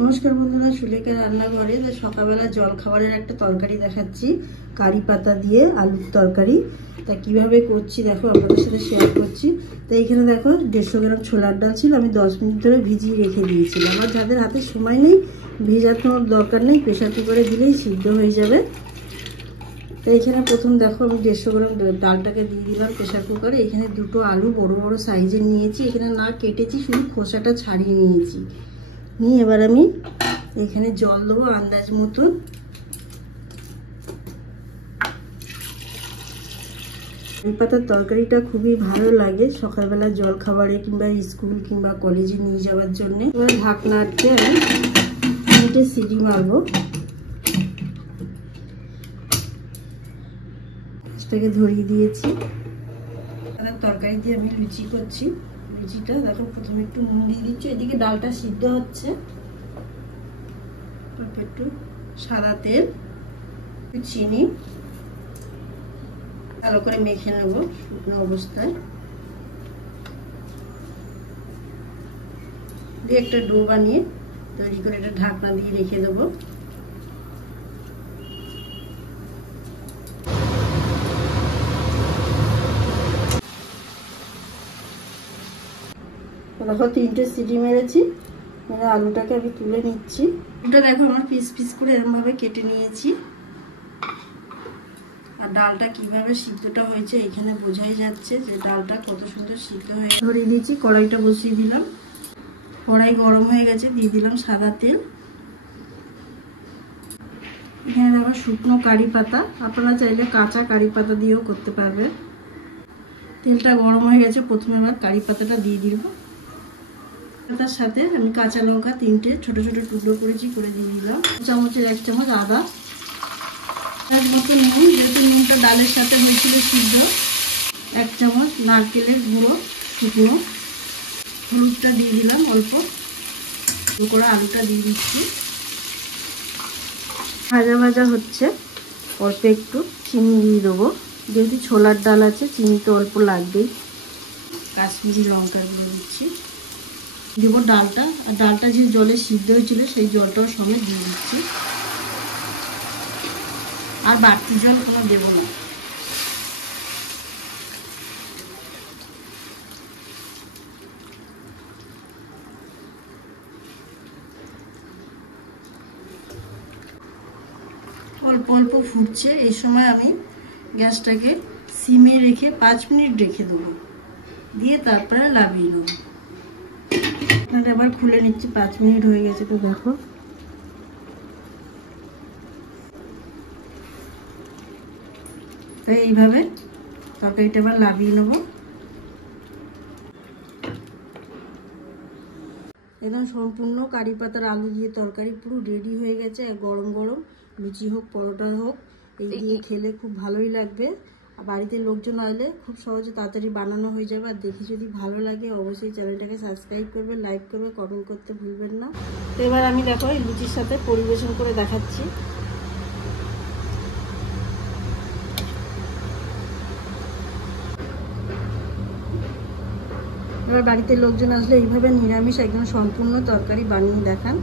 নমস্কার বন্ধুরা, সুলেখা রান্নাঘরে সকালবেলা জল খাবারের একটা তরকারি দেখাচ্ছি। কারি পাতা দিয়ে আলুর তরকারি। তা কিভাবে করছি দেখো, আপনাদের সাথে শেয়ার করছি। তো এইখানে দেখো 150 গ্রাম ছোলার ডাল ছিল, আমি 10 মিনিট ধরে ভিজিয়ে রেখে দিয়েছিলাম। আর যাদের হাতে সময় নেই, ভেজানোর দরকার নেই, প্রেসার কুকারে দিলেই সিদ্ধ হয়ে যাবে। তো এখানে প্রথম দেখো আমি 150 গ্রাম ডালটাকে দিয়ে দিলাম প্রেসার কুকারে। এখানে দুটো আলু বড় বড় সাইজের নিয়েছি, এখানে না কেটেছি, শুধু খোসাটা ছাড়িয়ে নিয়েছি। নিয়ে এবার আমি এখানে জল দেবো আন্দাজ মতন। কারি পাতার তরকারিটা খুবই ভালো লাগে সকালবেলা জল খাবারে কিংবা স্কুল কিংবা কলেজে নিয়ে যাওয়ার জন্য। এবার ঢাকনা আটকে আমি 3টে সিটি মারবো। এটাকে ধরিয়ে দিয়েছি। তরকারি দিয়ে আমি লুচি করছি। লুচিটা দেখো প্রথমে একটু নুন দিয়ে দিচ্ছি, এদিকে ডালটা সিদ্ধ হচ্ছে। একটু সাদা তেল, একটু চিনি ভালো করে মেখে নেব শুকনো অবস্থায়। দিয়ে একটা ডো বানিয়ে তৈরি করে এটা ঢাকনা দিয়ে রেখে দেবো। দেখো 3টে সিটি মেরেছি, মেরে আলুটাকে আমি তুলে নিচ্ছি। আলুটা দেখো আমার পিস পিস করে এরকমভাবে কেটে নিয়েছি। আর ডালটা কিভাবে সিদ্ধটা হয়েছে এখানে বোঝাই যাচ্ছে যে ডালটা কত সুন্দর সিদ্ধ হয়ে। ধরিয়ে দিয়েছি, কড়াইটা বসিয়ে দিলাম। কড়াই গরম হয়ে গেছে, দিয়ে দিলাম সাদা তেল। এখানে দেখো শুকনো কারি পাতা, আপনারা চাইলে কাঁচা কারি পাতা দিয়েও করতে পারবেন। তেলটা গরম হয়ে গেছে, প্রথমে আবার কারি পাতাটা দিয়ে দিব। তার সাথে আমি কাঁচা লঙ্কা 3টে ছোট ছোট টুকরো করেছি, করে দিয়ে দিলাম। চামচের 1 চামচ আদা, এক মতো নুন, যেহেতু নুনটা ডালের সাথে হয়েছিল সিদ্ধ। 1 চামচ নারকেলের গুঁড়ো শুকনো। হলুদটা দিয়ে দিলাম অল্প, করে আলুটা দিয়ে দিচ্ছি। ভাজা ভাজা হচ্ছে, অল্প একটু চিনি দিয়ে দেবো, যেহেতু ছোলার ডাল আছে চিনি তো অল্প লাগবেই। কাশ্মীরি লঙ্কার গুঁড়ো দিচ্ছি, দিব ডালটা। আর ডালটা যে জলে সিদ্ধ হয়েছিল সেই জলটাও সঙ্গে দিয়ে দিচ্ছি। আর বাড়তি জল কোনো দেবো না। অল্প অল্প ফুটছে, এই সময় আমি গ্যাসটাকে সিমে রেখে 5 মিনিট রেখে দেবো, দিয়ে তারপরে নামিয়ে নেবো। আবার খুলে নিচ্ছি, 5 মিনিট হয়ে গেছে। তো দেখো তাই এইভাবে তরকারিটা আবার নামিয়ে নেবো। একদম সম্পূর্ণ কারি পাতার আলু দিয়ে তরকারি পুরো রেডি হয়ে গেছে। আর গরম গরম লুচি হোক পরোটা হোক, এই দিয়ে খেলে খুব ভালোই লাগবে। আর বাড়িতে লোকজন আসলে খুব সহজে তাড়াতাড়ি বানানো হয়ে যাবে। আর দেখে যদি ভালো লাগে অবশ্যই চ্যানেলটাকে সাবস্ক্রাইব করবে, লাইক করবে, কমেন্ট করতে ভুলবেন না। তো এবার আমি দেখো এই লুচির সাথে পরিবেশন করে দেখাচ্ছি। এবার বাড়িতে লোকজন আসলে এইভাবে নিরামিষ একদম সম্পূর্ণ তরকারি বানিয়ে দেখান।